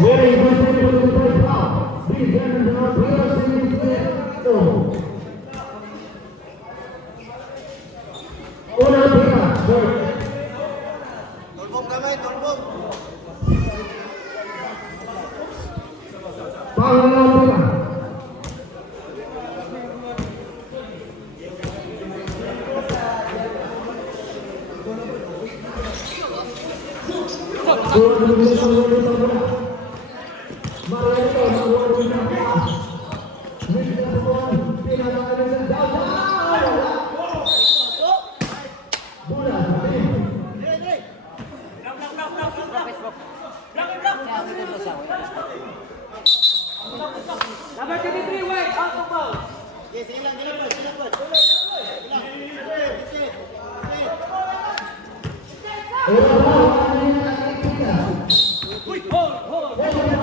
Very good to the foul. Please get the players in the field. Una pila. Tolbong damay, tolbong. Pangalawa pila. Number 23, wait, out of ball. Yes, ilang, ilang. Hold.